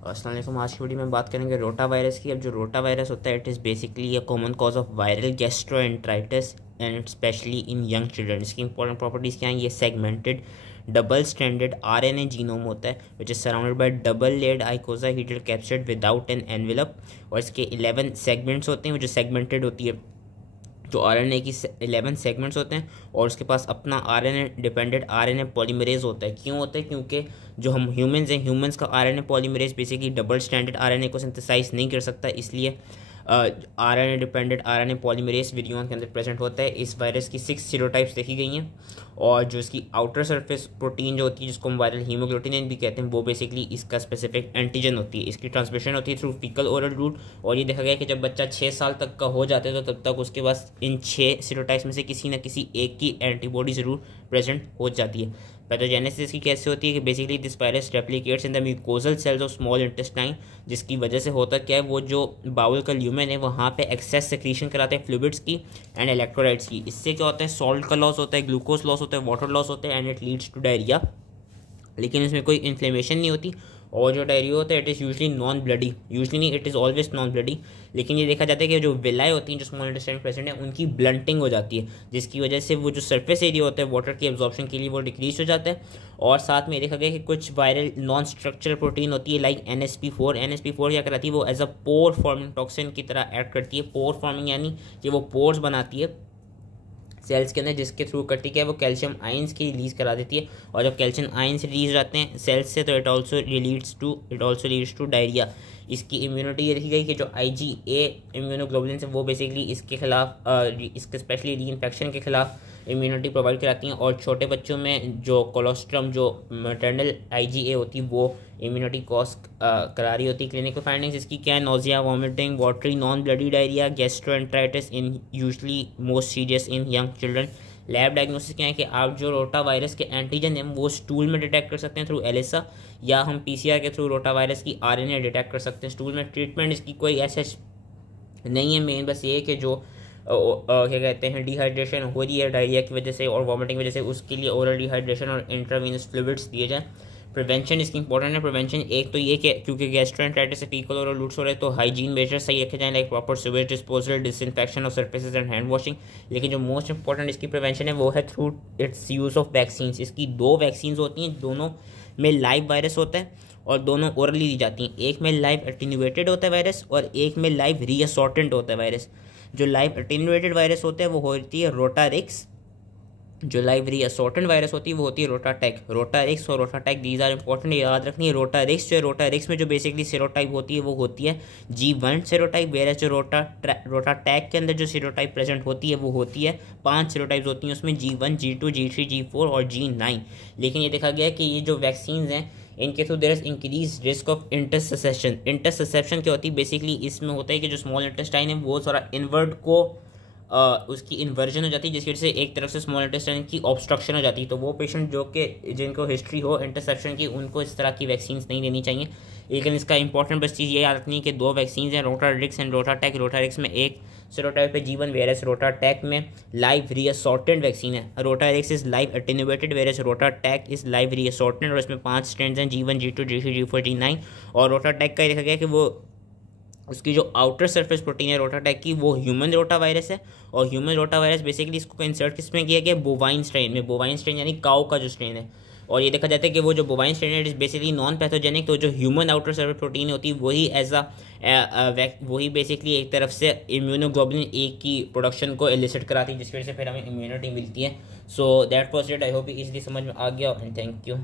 अस्सलाम वालेकुम। आज की वीडियो में बात करेंगे रोटा वायरस की। अब जो रोटा वायरस होता है it is basically a common cause of viral gastroenteritis and specially in young children. इसकी इंपॉर्टेंट प्रॉपर्टीज़ क्या हैं? ये segmented double stranded RNA genome होता है which is surrounded by double layered आइकोसाहेड्रल capsid without an envelope. और इसके 11 segments होते हैं, वो जो सेगमेंटेड होती है जो आरएनए की 11 सेगमेंट्स होते हैं। और उसके पास अपना आरएनए डिपेंडेंट आरएनए पॉलीमरेज होता है। क्यों होता है? क्योंकि जो हम ह्यूमंस हैं, ह्यूमंस का RNA polymerase basically double stranded RNA को सिंथेसाइज नहीं कर सकता, इसलिए RNA dependent RNA polymerase virion के अंदर प्रेजेंट होता है। इस वायरस की 6 सीरोटाइप्स देखी गई हैं। और जो इसकी आउटर सरफेस प्रोटीन जो होती है जिसको हम वायरल हीमोग्लोटिनिन भी कहते हैं, वो बेसिकली इसका स्पेसिफिक एंटीजन होती है। इसकी ट्रांसमिशन होती है थ्रू फीकल ओरल रूट। और ये देखा गया कि जब बच्चा 6 साल तक का हो जाता है तो तब तक उसके पास इन 6 सीरोटाइप्स में से किसी न किसी एक की एंटीबॉडी ज़रूर प्रेजेंट हो जाती है। पैथोजेनेसिस की कैसे होती है कि basically this virus replicates in the mucosal cells of small intestine, जिसकी वजह से होता क्या है, वो जो बाउल का ल्यूमेन है वहाँ पे एक्सेस सेक्रीशन कराते हैं फ्लूइड्स की एंड इलेक्ट्रोलाइट्स की। इससे क्या होता है? सॉल्ट का लॉस होता है, ग्लूकोज लॉस होता है, वाटर लॉस होता है and it leads to diarrhoea. लेकिन इसमें कोई इन्फ्लेमेशन नहीं होती। और जो डायरिया होता है it is usually non bloody, usually नहीं, it is always non bloody. लेकिन ये देखा जाता है कि जो विलाई होती हैं जो स्मॉल इंटेस्टाइन में प्रेजेंट है उनकी ब्लंटिंग हो जाती है, जिसकी वजह से वो जो सरफेस एरिया होता है वाटर की एब्जॉर्प्शन के लिए वो डिक्रीज हो जाता है। और साथ में देखा गया कि कुछ वायरल नॉन स्ट्रक्चरल प्रोटीन होती है लाइक NSP4। NSP4 क्या कराती है? वो as a pore forming toxin की तरह एक्ट करती है। पोर फॉर्मिंग यानी कि वो पोर्स बनाती है सेल्स के अंदर, जिसके थ्रू करती क्या है, वो कैल्शियम आयंस की रिलीज़ करा देती है। और जब कैल्शियम आयंस रिलीज आते हैं सेल्स से तो it also leads to diarrhoea. इसकी इम्यूनिटी ये देखी गई कि जो IgA इम्यूनोग्लोबुलिन है वो बेसिकली इसके खिलाफ इसके स्पेशली री इन्फेक्शन के खिलाफ इम्यूनिटी प्रोवाइड कराती हैं। और छोटे बच्चों में जो कोलोस्ट्रम जो मैटरनल IgA होती है वो इम्यूनिटी कॉज करा रही होती है। क्लिनिकल फाइंडिंग्स इसकी क्या है? Nausea, vomiting, watery non bloody diarrhoea, gastroenteritis in usually most serious in young children. Lab diagnosis क्या है कि आप जो रोटा वायरस के एंटीजन हैं वो स्टूल में डिटेक्ट कर सकते हैं थ्रू एलिसा, या हम PCR के थ्रू रोटा वायरस की RNA डिटेक्ट कर सकते हैं स्टूल में। ट्रीटमेंट इसकी कोई ऐसा नहीं है, मेन बस ये है कि जो क्या कहते हैं डिहाइड्रेशन हो रही है डायरिया की वजह से और वॉमिटिंग की वजह से, उसके लिए ओरल डिहाइड्रेशन और इंट्रावीनस फ्लूइड्स दिए जाएँ। प्रिवेंशन इसकी इंपॉर्टेंट है। प्रिवेंशन एक तो ये कि क्योंकि गैस्ट्रोएंटराइटिस से फीकल और लूट्स हो रहे हैं तो हाइजीन मेजर्स सही रखे जाएं like proper sewage disposal, disinfection of surfaces and hand washing. लेकिन जो मोस्ट इंपॉर्टेंट इसकी प्रिवेंशन है वो है through it's use of vaccine. इसकी 2 वैक्सीन होती हैं, दोनों में लाइव वायरस होता है और दोनों ओरली दी जाती हैं। एक में लाइव एटीन्यूएटेड होता है वायरस और एक में लाइव रीअसॉर्टेंट होता है वायरस। जो लाइव एटीन्यूएटेड वायरस होता है वो होती है रोटारिक्स, जो लाइव रीअसॉर्टेंट वायरस होती है वो होती है रोटाटैक। रोटारिक्स और रोटाटैक दीज आर इंपॉर्टेंट, याद रखनी है। रोटारिक्स जो है, रोटारिक्स में जो बेसिकली सेरोटाइप होती है वो होती है G1 सेरोटाइप, वेयर जो रोटाटैक के अंदर जो सेरोटाइप प्रेजेंट होती है वो होती है 5 सेरोटाइप्स होती हैं उसमें, G1, G2, G3, G4 और G9। लेकिन ये देखा गया है कि ये जो वैक्सीन हैं इनके through their is increase risk of interception. Interception क्या होती है? बेसिकली इसमें होता है कि जो स्मॉल इंटेस्टाइन है वो थोड़ा इनवर्ट को उसकी इन्वर्जन हो जाती है, जिसकी वजह से एक तरफ से स्मॉल इंटेस्टाइन की ऑब्स्ट्रक्शन हो जाती है। तो वो पेशेंट जो कि जिनको हिस्ट्री हो इंटरसेप्शन की उनको इस तरह की वैक्सीन नहीं देनी चाहिए। लेकिन इसका इंपॉर्टेंट बस चीज़ ये याद रखनी है कि 2 वैक्सीन हैं, रोटारिक्स एंड रोटाटैक। रोटारिक्स में एक सेरोटाइप है G1, वेरस रोटाटैक में लाइव रीअसॉर्टेंट वैक्सीन है। Rotarix is live attenuated virus RotaTeq is live reassortant और इसमें 5 स्ट्रेंड्स हैं, G1, G2, G3, G4, G9। और रोटाटैक का देखा गया कि वो उसकी जो आउटर सरफेस प्रोटीन है रोटाटैक की वो ह्यूमन रोटा वायरस है। और ह्यूमन रोटा वायरस बेसिकली इसको इंसर्ट किसमें किया गया? बोवाइन स्ट्रेन में। बोवाइन स्ट्रेन यानी काऊ का जो स्ट्रेन है। और ये देखा जाता है कि वो जो बोवाइन स्ट्रेन है इज बेसिकली नॉन पैथोजेनिक। तो जो ह्यूमन आउटर सरफेस प्रोटीन होती है वही एज वही बेसिकली एक तरफ से इम्यूनोग्लोबुलिन A की प्रोडक्शन को एलिसिट कराती है, जिसकी वजह से फिर हमें इम्यूनिटी मिलती है। So that was it. I hope easily समझ में आ गया एंड थैंक यू।